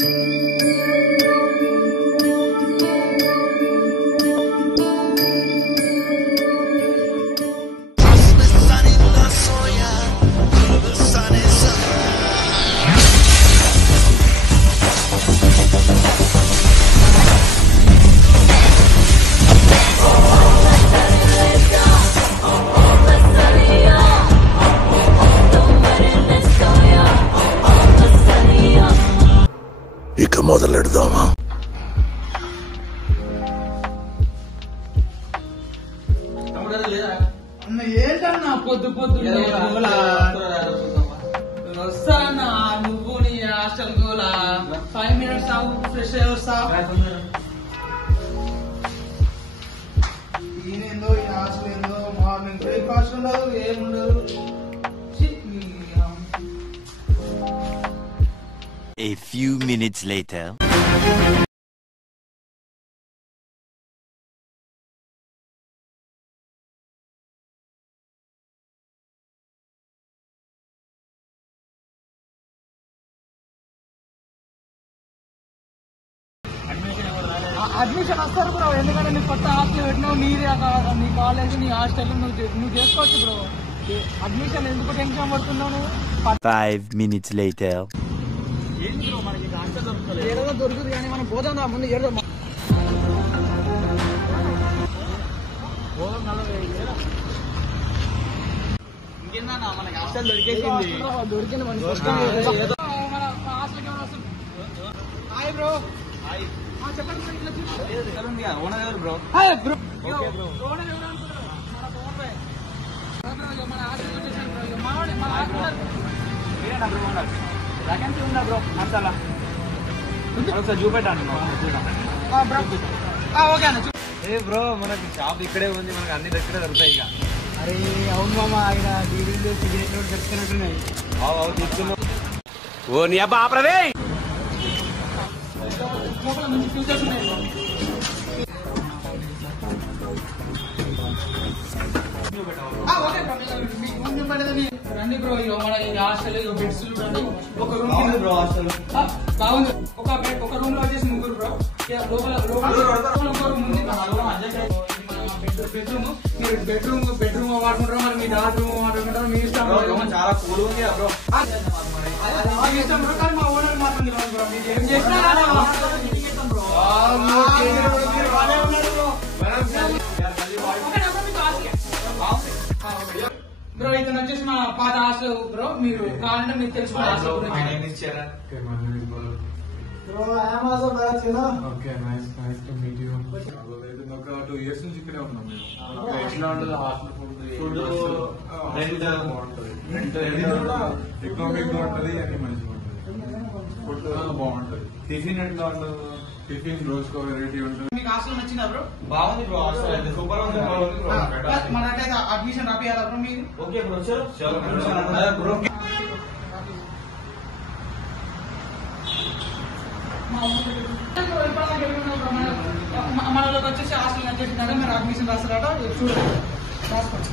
ఇక మొదలెడదామా? ఏంటన్నా పొద్దు వస్తానా నువ్వు నీ హాస్టల్ గోలా 5 minutes ఆగు, ఫ్రెష్ అయ్యి వస్తా. ఈయనేందో ఈ హాస్టల్ ఏందో, మార్నింగ్ బ్రేక్ఫాస్ట్ ఉండదు, ఏముండదు. A few minutes later. Admission వస్తారు బ్రో, ఎందుకంటే నీ కొత్త హాస్టల్ పెట్టినావు, నీదే నీ కాలేజ్ నీ హాస్టల్ నువ్వు చేసుకోవచ్చు బ్రో. అడ్మిషన్ ఎందుకు టెన్షన్ పడుతున్నావు? 5 minutes later. ఏదో దొరుకుతుంది కానీ మనం పోదాం ముందు ఏదో ఇంకేందన్నా మనకి హాస్టల్ దొరికింది హాయ్ బ్రో. చెప్పండి ఓనర్ ఎవరు బ్రో? మన హాస్టల్ వచ్చేసాను బ్రో. వ్యాకెన్సీ ఉందా బ్రో? మసాలా ఒకసారి చూపెట్టాను ఓకే అన్న. ఏ బ్రో మనకి షాప్ ఇక్కడే ఉంది, మనకి అన్ని దగ్గర దొరుకుతాయి ఇక. అరే అవును మామ, ఆయన బీడీలు సిగరెట్లు దొరుకుతున్నట్టున్నాయి. తీసుకున్నావు ఓ నీ అబ్బా ఆపరదే. మంచి ఫ్యూచర్స్ ఉన్నాయి బ్రో. ఓకే రండి బ్రో. మన ఈ హాస్టల్ బెడ్స్ చూడండి. ఒక రూమ్ బ్రో హాస్టల్ బాగుంది. ఒక రూమ్ లో వచ్చేసి 3 బ్రో. లోపల ఒక రూమ్ ఉంది. బెడ్రూమ్ వాడుకుంటారు, మరి మీ డార్క్ రూమ్ వాడుకుంటారు, మీ ఇష్టం. చాలా కూల్ ఉంది బ్రో. ఇష్టం బ్రో, కానీ మా ఓనర్ మాత్రం తెలియదు బ్రో. మీరు ఏం చేసినా బ్రో. ఇతను వచ్చేసి మా పాత హాస్టల్ బ్రో. మీరు కావాలంటే మీరు తెలుసుకున్న హాస్టల్ గురించి. Okay nice to meet you. ఒక 2 years నుంచి ఇక్కడే ఉన్నాం మేము. ఎట్లా ఉంటుంది హాస్టల్ ఫుడ్? బాగుంటుంది, ఎకనామిక్ గా ఉంటుంది, అన్ని మంచిగా ఉంటుంది. ఫుడ్ బాగుంటుంది. టిఫిన్ ఎట్లా ఉంటుంది? టిఫిన్ రోజుకో వెరైటీ ఉంటుంది. మీకు హాస్టల్ నచ్చిందా బ్రో? బాగుంది బ్రో, హాస్టల్ అయితే సూపర్ ఉంది. మనకైతే అడ్మిషన్ రాపియాలా బ్రో మీరు? Okay bro, bro. మనలోకి వచ్చేసి హాస్టల్ నచ్చేసిందంటే మీరు అడ్మిషన్ రాస్తారట. చూడండి రాసుకోండి.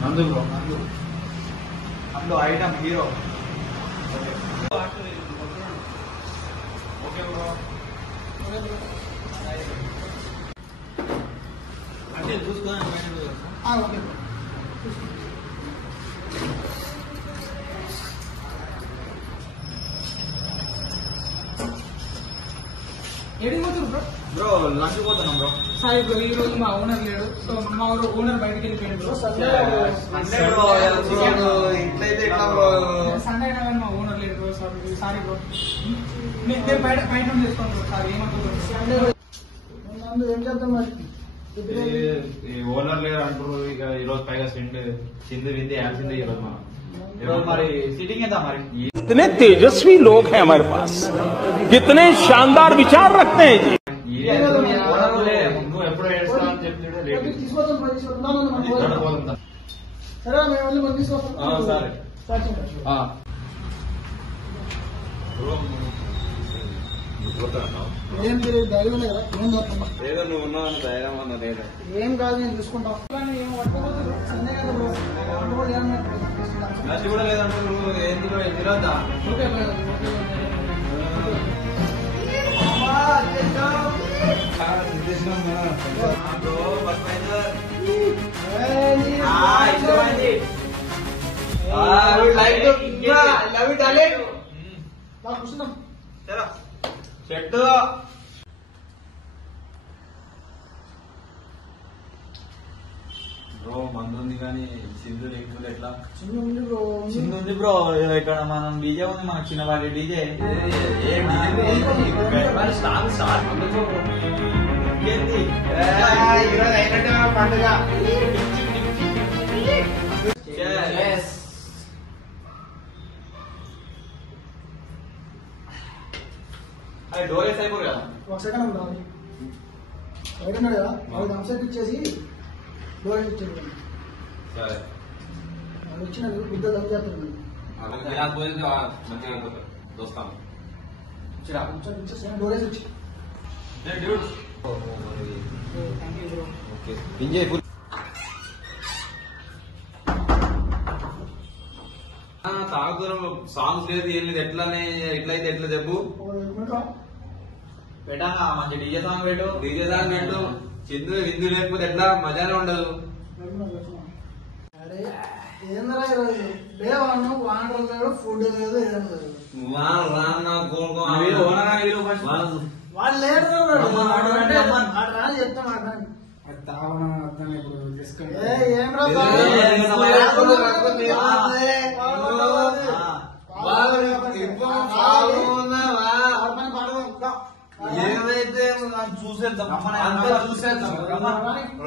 నందు బ్రో, నందు ఐటమ్ హీరో. Okay bro. అంటే చూసుకోవాలి. Okay bro. ఏడిపోతారు బ్రో? బ్రో లంచ్ పోతున్నాం బ్రో. సారీ బ్రో, ఈ రోజు మా ఓనర్ లేడు. సో మా ఓనర్ బయటకి వెళ్ళిపోయాడు బ్రో. సండే అయినా కానీ మా ఓనర్ లేడు బ్రో. సారీ బ్రో, నేను బయట చేసుకోండి బ్రో. సారీ ఏమనుకుంటున్నాను. ఏం చేద్దాం మరి? ఓనర్ లేరు అంటారు ఇక. ఈ రోజు పైగా చింది వింది యాల్సింది ఈ రోజు మనం. మరి సిట్టింగ్ ఎంత మరి? कितने तेजस्वी लोग हैं हमारे पास, कितने शानदार विचार रखते हैं जी. నువ్వు ఎప్పుడు ఏడుస్తావు అని చెప్పి సరే. ఏం ధైర్యం ఉంది కదా, ఏం దొరుకుతుందా? ఏదో నువ్వు ఉన్నావు ధైర్యం అన్న లేదా ఏం కాదు, నేను చూసుకుంటాం. ఏం పట్టుకోవద్దు, సందే కదా బ్రో. పట్టుకోవద్దు ఏమన్నా నచ్చి కూడా లేదంటే నువ్వు ఏంది కూడా తిరగద్దా ఓకే కూర్చుందాం. చెట్టు బ్రో మందు ఉంది కానీ సింధు లేకపోతే ఎట్లా చిన్న ఉంది బ్రో. సింధు ఉంది బ్రో ఇక్కడ మనం డీజే ఉంది మన చిన్నవాడి డీజే పండుగ అదే డోర్ వేసి అయిపోరు కదా ఒక సెకండ్ ఉందా బయట ఉన్నాడు కదా, అది అంశం ఇచ్చేసి డోర్ ఇచ్చేది. సరే అది వచ్చిన బుద్ధ దొంగ దోస్తాం ఇచ్చేసి డోర్ వేసి వచ్చి తాగుదూరం సాంగ్స్ లేదు ఏం లేదు ఎట్లానే ఎట్లయితే ఎట్లా చెప్పు పెట్టానా మంచి డీజే సాంగ్ పెట్టు చిందు విందు లేకపోతే ఎట్లా మజానే ఉండదు. అరే ఏందరా ఈరోజు లేవాను, వాటర్ లేదు, ఫుడ్ లేదు, ఏం లేదు. వాళ్ళు లేడు రాని చెప్తాను మాట్లాడి ఏం ఏమైతే చూసేద్దాం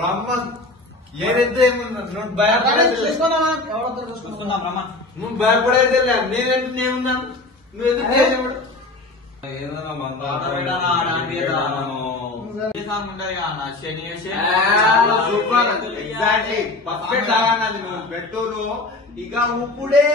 రమ్మన్ ఏదైతే నువ్వు భయపడేది నేనంటే నేనున్నాను నువ్వు సూపర్ ఎగ్జాక్ట్లీ పర్ఫెక్ట్ లాగానది నువ్వు పెట్టు నువ్వు ఇక ఇప్పుడే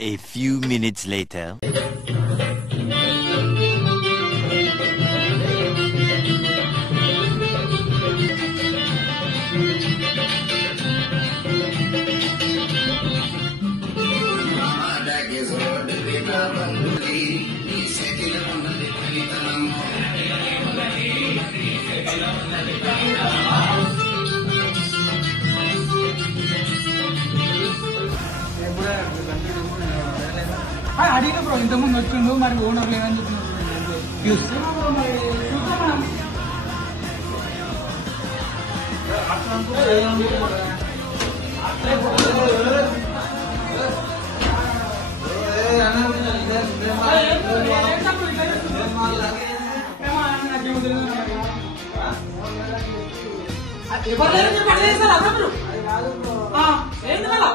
A few minutes later. అడిగిన బ్రో ఇంతకుముందు వచ్చిండు, మరి ఓనర్ లేదని చెప్పిన మరి చూద్దాం ఎవరు పడేసారు అసలు ఏంటి మళ్ళా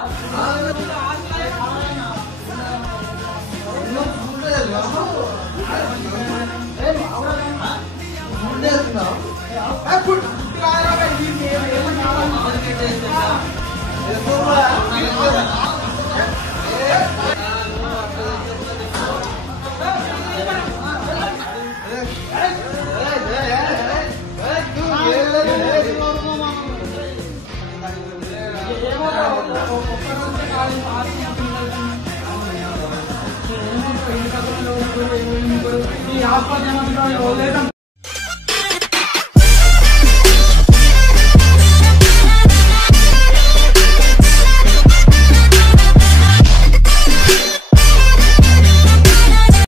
ఈ ఆస్పత్రి